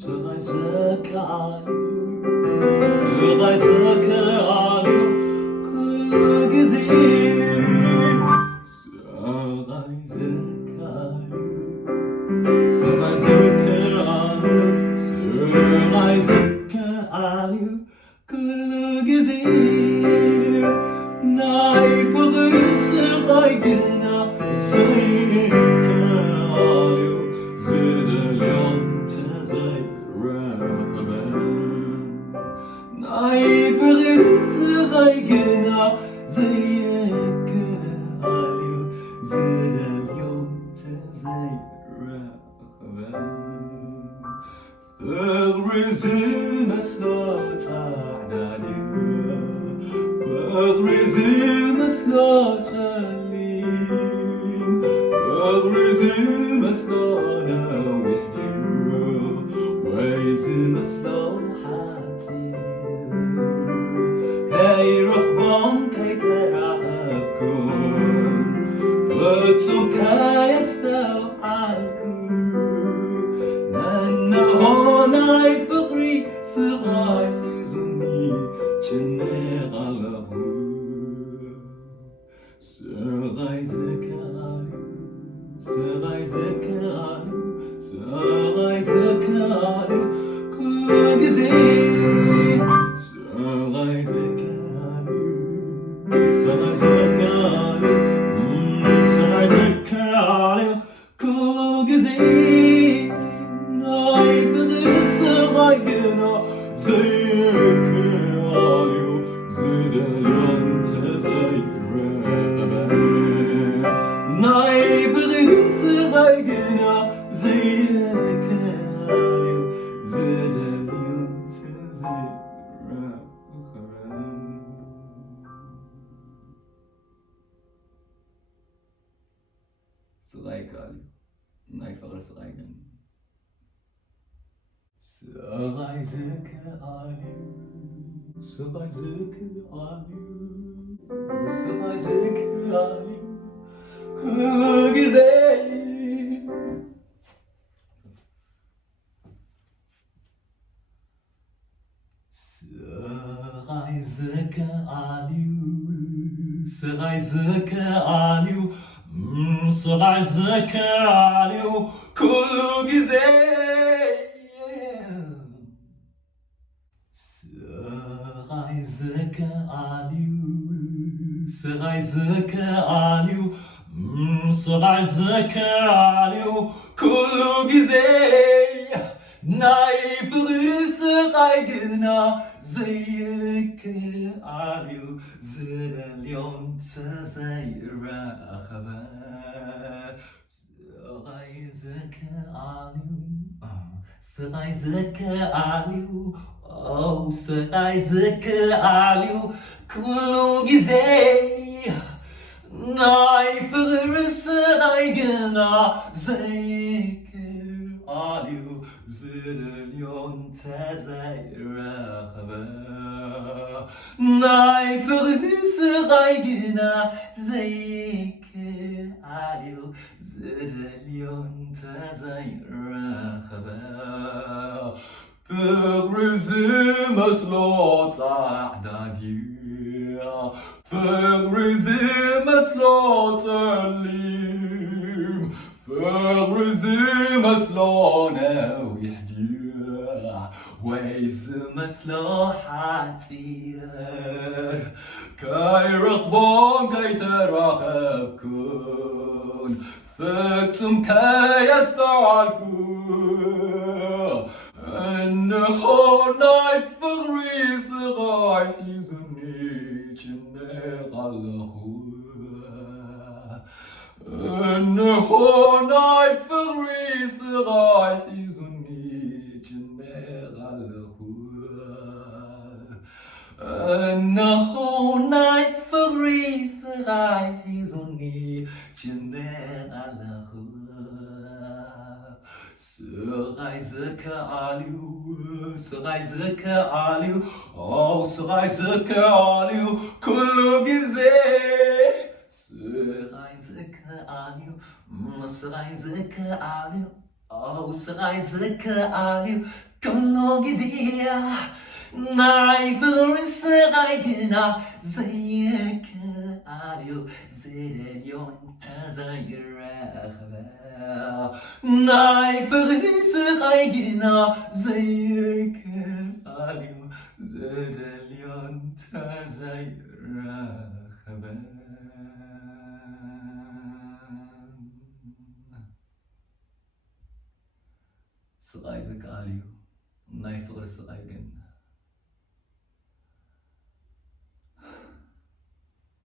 Sqay ዝከኣል'ዩ Sqay ዝከኣል'ዩ ኩሉ ግዜ Sqay ዝከኣል'ዩ Sqay ዝከኣል'ዩ Sqay ዝከኣል'ዩ ኩሉ ግዜ ናይ ፍቕሪ ስቓይ ግና ዘይከኣል'ዩ ዝደልዮም ናይ ፍቕሪ ስቓይ ግና ዘይከኣል'ዩ ዝደልዮም ተዘይረኸበ ፍቕሪ ዝመስሎ ጻዕዳ ድዩ ፍቕሪ ዝመስሎ ጸሊም ፍቕሪ ዝመስሎ ነዊሕ ድዩ ወይ ዝመስሎ ከይረኽቦም ከይተራኸብኩም ፍጹም ከየስተውዓልኩ ነንሆ ናይ ፍቕሪ ስቓይ ሒዙኒ ጭንቕ ኣለኹ Sqay ዝከኣል'ዩ Sqay ዝከኣል'ዩ Sqay ዝከኣል'ዩ ኩሉ ግዜ Sqay ዝከኣል'ዩ Sqay ዝከኣል'ዩ Sqay ዝከኣል'ዩ ኩሉ ግዜ ናይ ፍቕሪ ስቓይ ግና ዘይከኣል'ዩ ዝደልዮም ተዘይረኸበ ናይ ፍቕሪ ስቓይ ግና ዘይከኣል'ዩ ዝደልዮም ተዘይረኸበ Sqay ከኣል'ዩ ናይ ፍቕሪ ስቓይ ግና Sqay ዝከኣል'ዩ Sqay ዝከኣል'ዩ Sqay ዝከኣል'ዩ ኩሉ ግዜ Sqay ዝከኣል'ዩ Sqay ዝከኣል'ዩ Sqay ዝከኣል'ዩ ኩሉ ግዜ Sqay ዝከኣል'ዩ Sqay ዝከኣል'ዩ Sqay ዝከኣል'ዩ ኩሉ ግዜ ናይ ፍቕሪ ስቓይ ግና ዘይከኣል'ዩ ዝደልዮም ተዘይረኸበ Sqay ዝከኣል'ዩ Sqay ዝከኣል'ዩ Sqay ዝከኣል'ዩ ኩሉ ግዜ ናይ ፍቕሪ ስቓይ ግና ዘይከኣል'ዩ ዝደልዮም ተዘይረኸበ ናይ ፍቕሪ ስቓይ ግና ዘይከኣል'ዩ ዝደልዮም ተዘይረኸበ ፍቕሪ ዝመስሎ ጻዕዳ ድዩ ፍቕሪ ዝመስሎ ጸሊም ፍቕሪ ዝመስሎ ነዊሕ ድዩ ወይ ዝመስሎ ሓፂር ከይረኽቦም ከይተራኸብኩን ፍጹም ከየስተዋልኩ እንሆ ናይ ፍቕሪ ስቓይ ሒዙኒ ጭንቕ ኣለኹ እንሆ Sqay zkeal'yu, Sqay zkeal'yu, oh Sqay zkeal'yu, kullu gize. Sqay zkeal'yu, Sqay zkeal'yu, oh Sqay zkeal'yu, kullu gize. Nayfır Sqaygna zkeal'yu, zkeal'yu tazayirahba. Nayfır Sqaygna zkeal'yu, zkeal'yu tazayirahba. Sqay zkeal'yu, nayfır Sqaygna